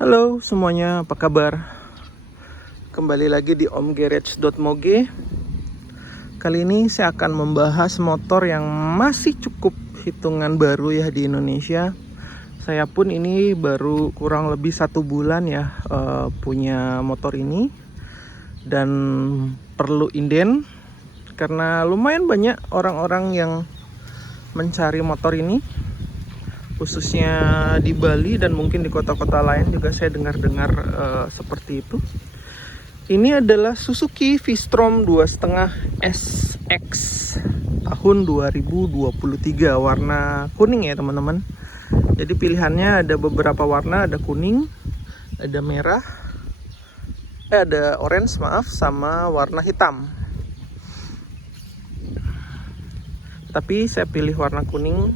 Halo semuanya, apa kabar? Kembali lagi di omgarage.moge. Kali ini saya akan membahas motor yang masih cukup hitungan baru ya di Indonesia. Saya pun ini baru kurang lebih 1 bulan ya punya motor ini. Dan perlu inden karena lumayan banyak orang-orang yang mencari motor ini, khususnya di Bali dan mungkin di kota-kota lain juga saya dengar-dengar seperti itu. Ini adalah Suzuki V-Strom 2.5 SX tahun 2023, warna kuning ya teman-teman. Jadi pilihannya ada beberapa warna, ada kuning, ada merah, ada orange sama warna hitam. Tapi saya pilih warna kuning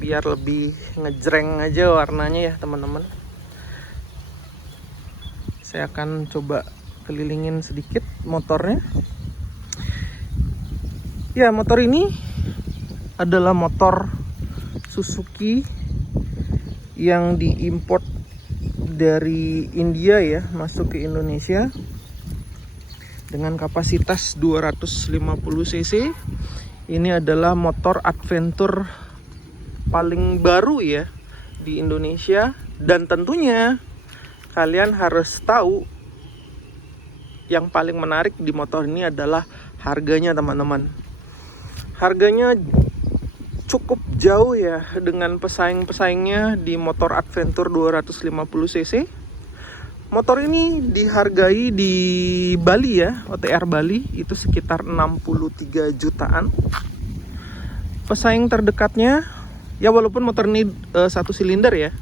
biar lebih ngejreng aja warnanya ya teman-teman. Saya akan coba kelilingin sedikit motornya. Ya, motor ini adalah motor Suzuki yang diimport dari India ya, masuk ke Indonesia dengan kapasitas 250 cc. Ini adalah motor adventure paling baru ya di Indonesia, dan tentunya kalian harus tahu yang paling menarik di motor ini adalah harganya teman-teman. Harganya cukup jauh ya dengan pesaing-pesaingnya di motor adventure 250 cc. Motor ini dihargai di Bali ya, OTR Bali itu sekitar 63 jutaan. Pesaing terdekatnya ya, walaupun motor ini 1 silinder ya,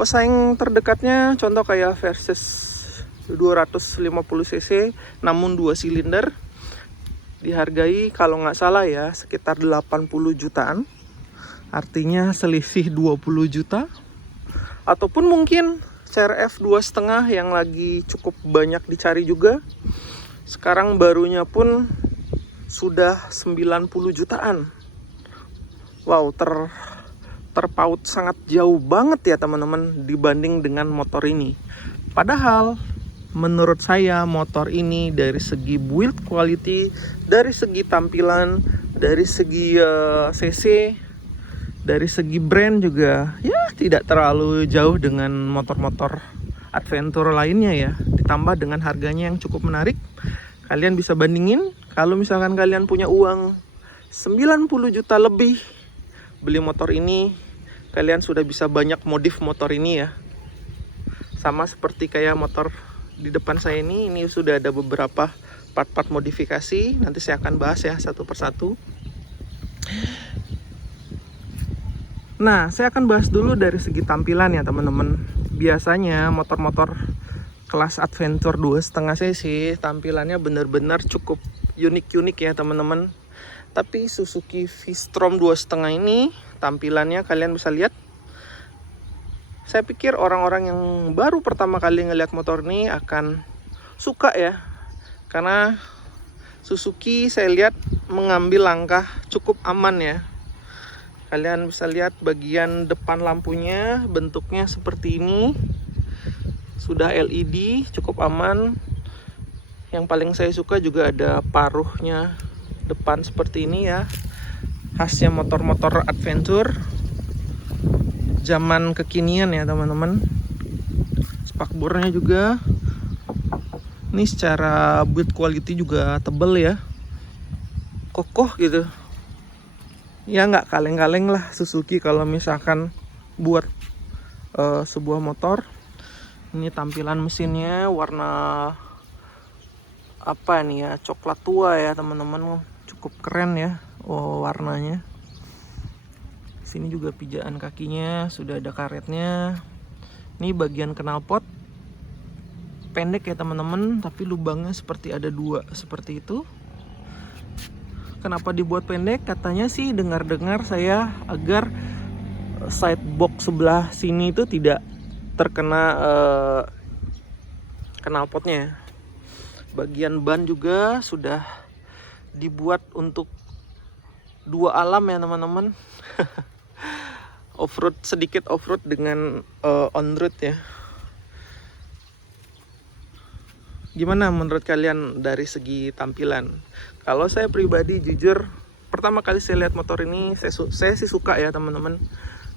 pesaing terdekatnya contoh kayak Versys 250 cc namun 2 silinder dihargai kalau nggak salah ya sekitar 80 jutaan. Artinya selisih 20 juta. Ataupun mungkin CRF 2.5 yang lagi cukup banyak dicari juga. Sekarang barunya pun sudah 90 jutaan. Wow, terpaut sangat jauh banget ya teman-teman dibanding dengan motor ini. Padahal menurut saya motor ini dari segi build quality, dari segi tampilan, dari segi cc, dari segi brand juga ya tidak terlalu jauh dengan motor-motor adventure lainnya ya. Ditambah dengan harganya yang cukup menarik. Kalian bisa bandingin kalau misalkan kalian punya uang 90 juta lebih beli motor ini, kalian sudah bisa banyak modif motor ini ya. Sama seperti kayak motor di depan saya ini sudah ada beberapa part-part modifikasi. Nanti saya akan bahas ya satu persatu. Nah, saya akan bahas dulu dari segi tampilan ya teman-teman. Biasanya motor-motor kelas adventure 2.5 cc tampilannya benar-benar cukup unik-unik ya teman-teman. Tapi Suzuki V-Strom 2.5 ini tampilannya kalian bisa lihat. Saya pikir orang-orang yang baru pertama kali ngelihat motor ini akan suka ya. Karena Suzuki saya lihat mengambil langkah cukup aman ya. Kalian bisa lihat bagian depan lampunya bentuknya seperti ini. Sudah LED, cukup aman. Yang paling saya suka juga ada paruhnya depan seperti ini ya. Khasnya motor-motor adventure zaman kekinian ya teman-teman. Spakbornya juga ini secara build quality juga tebel ya, kokoh gitu ya, nggak kaleng-kaleng lah Suzuki kalau misalkan buat sebuah motor. Ini tampilan mesinnya warna apa nih ya, coklat tua ya teman-teman, cukup keren ya warnanya. Sini juga pijaan kakinya sudah ada karetnya. Ini bagian knalpot pendek ya teman-teman, tapi lubangnya seperti ada 2 seperti itu. Kenapa dibuat pendek? Katanya sih dengar-dengar saya agar side box sebelah sini itu tidak terkena knalpotnya. Bagian ban juga sudah dibuat untuk 2 alam ya teman-teman. Sedikit off-road dengan on-road ya. Gimana menurut kalian dari segi tampilan? Kalau saya pribadi jujur, pertama kali saya lihat motor ini, saya sih suka ya teman-teman,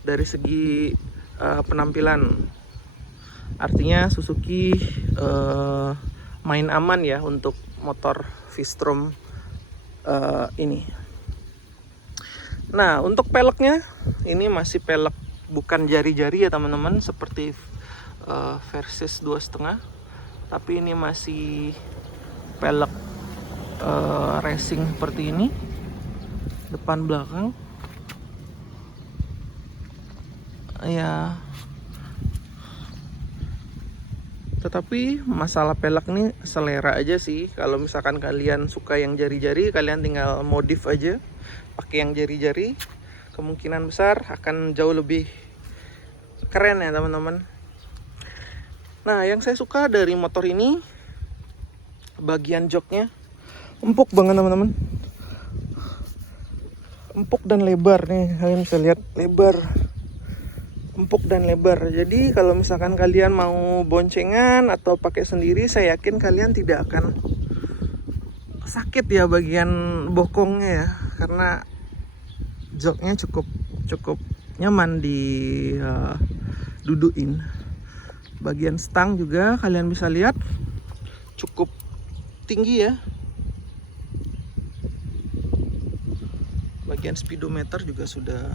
dari segi penampilan. Artinya Suzuki main aman ya untuk motor V-Strom ini. Nah, untuk peleknya ini masih pelek bukan jari-jari ya teman-teman, seperti Versys 2,5, tapi ini masih pelek racing seperti ini, depan belakang ya. Tetapi masalah pelek ini selera aja sih. Kalau misalkan kalian suka yang jari-jari, kalian tinggal modif aja pakai yang jari-jari, kemungkinan besar akan jauh lebih keren ya teman-teman. Nah, yang saya suka dari motor ini, bagian joknya empuk banget teman-teman, empuk dan lebar nih, kalian bisa lihat, lebar, empuk dan lebar. Jadi kalau misalkan kalian mau boncengan atau pakai sendiri, saya yakin kalian tidak akan sakit ya bagian bokongnya ya, karena joknya cukup nyaman di duduin. Bagian stang juga kalian bisa lihat cukup tinggi ya. Bagian speedometer juga sudah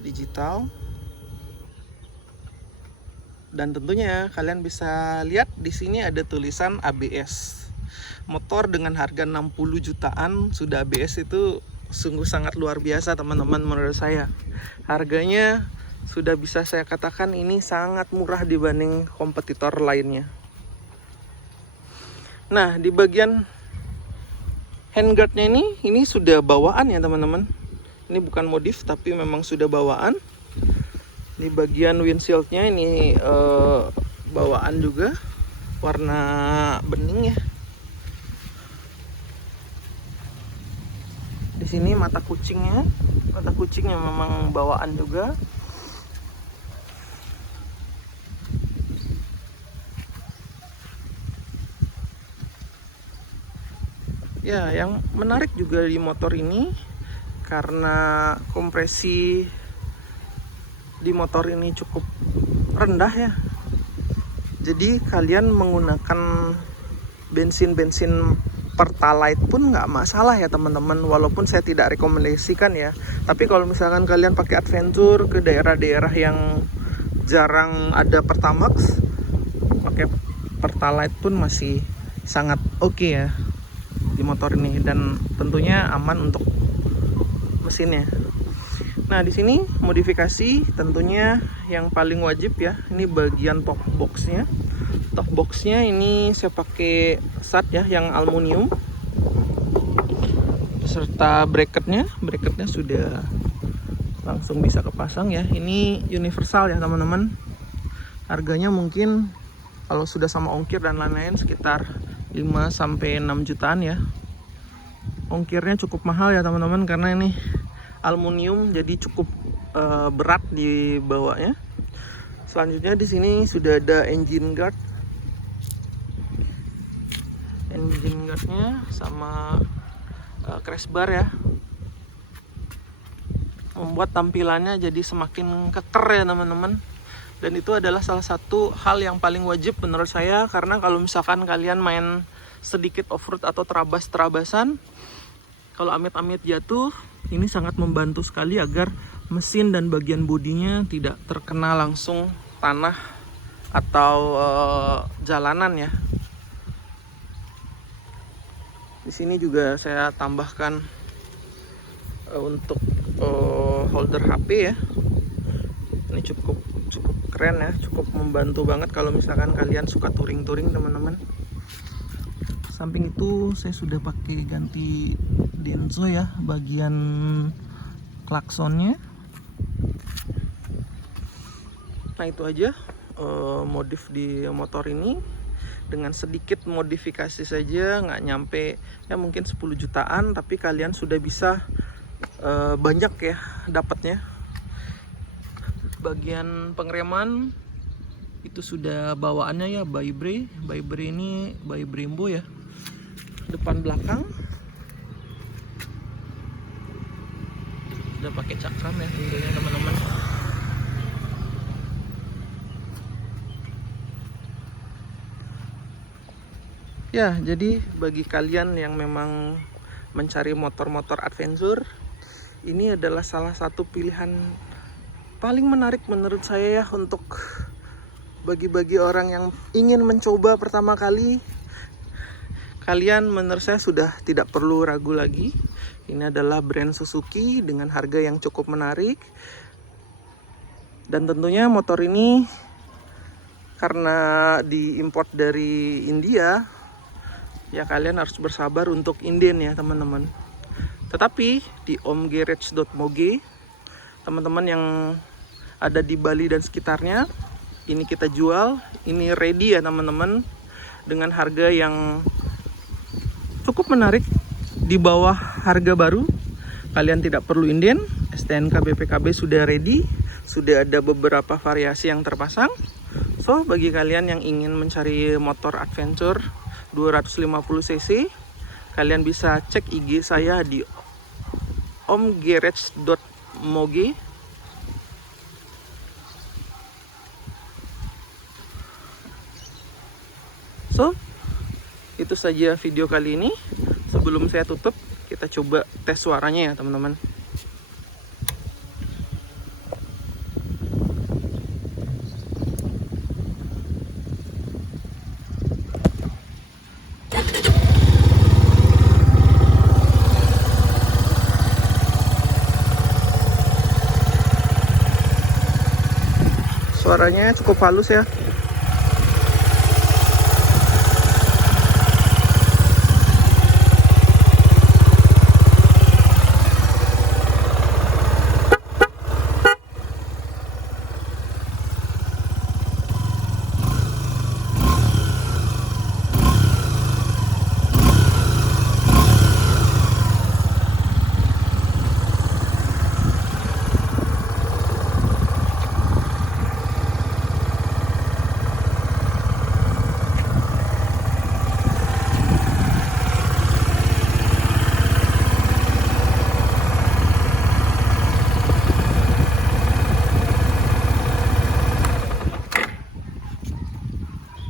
digital. Dan tentunya kalian bisa lihat di sini ada tulisan ABS. Motor dengan harga 60 jutaan sudah ABS itu sungguh sangat luar biasa teman-teman menurut saya. Harganya sudah bisa saya katakan ini sangat murah dibanding kompetitor lainnya. Nah, di bagian handguardnya ini sudah bawaan ya teman-teman. Ini bukan modif tapi memang sudah bawaan. Di bagian windshieldnya ini bawaan juga, warna bening ya. Di sini mata kucingnya memang bawaan juga. Ya, yang menarik juga di motor ini karena kompresi di motor ini cukup rendah ya. Jadi kalian menggunakan bensin Pertalite pun nggak masalah ya teman-teman, walaupun saya tidak rekomendasikan ya. Tapi kalau misalkan kalian pakai adventure ke daerah-daerah yang jarang ada Pertamax, pakai Pertalite pun masih sangat oke ya di motor ini, dan tentunya aman untuk mesinnya. Nah, di sini modifikasi tentunya yang paling wajib ya, ini bagian top boxnya. Top boxnya ini saya pakai sat ya, yang aluminium, serta bracketnya sudah langsung bisa kepasang ya. Ini universal ya teman-teman. Harganya mungkin kalau sudah sama ongkir dan lain-lain sekitar 5-6 jutaan ya. Ongkirnya cukup mahal ya teman-teman, karena ini aluminium jadi cukup berat di bawahnya. Selanjutnya di sini sudah ada engine guardnya sama crash bar ya, membuat tampilannya jadi semakin keker ya teman-teman. Dan itu adalah salah satu hal yang paling wajib menurut saya, karena kalau misalkan kalian main sedikit off-road atau terabas-terabasan, kalau amit-amit jatuh, ini sangat membantu sekali agar mesin dan bagian bodinya tidak terkena langsung tanah atau jalanan ya. Di sini juga saya tambahkan untuk holder HP ya. Ini cukup keren ya, cukup membantu banget kalau misalkan kalian suka touring teman-teman. Samping itu saya sudah pakai ganti Denso ya, bagian klaksonnya. Nah, itu aja modif di motor ini. Dengan sedikit modifikasi saja, nggak nyampe ya, mungkin 10 jutaan, tapi kalian sudah bisa banyak ya dapatnya. Bagian pengereman Itu sudah bawaannya ya, Bybre ini by Brembo ya, depan belakang udah pakai cakram ya tentunya teman-teman. Ya, jadi bagi kalian yang memang mencari motor-motor adventure, ini adalah salah satu pilihan paling menarik menurut saya ya, untuk bagi orang yang ingin mencoba pertama kali. Kalian menurut saya sudah tidak perlu ragu lagi. Ini adalah brand Suzuki dengan harga yang cukup menarik. Dan tentunya motor ini karena diimport dari India, ya kalian harus bersabar untuk inden ya teman-teman. Tetapi di omgarage.moge, teman-teman yang ada di Bali dan sekitarnya, ini kita jual, ini ready ya teman-teman, dengan harga yang cukup menarik, di bawah harga baru. Kalian tidak perlu inden, STNK BPKB sudah ready, sudah ada beberapa variasi yang terpasang. So bagi kalian yang ingin mencari motor adventure 250 cc, kalian bisa cek IG saya di omgarage.moge. So itu saja video kali ini. Sebelum saya tutup, kita coba tes suaranya ya teman-teman. Suaranya cukup halus ya.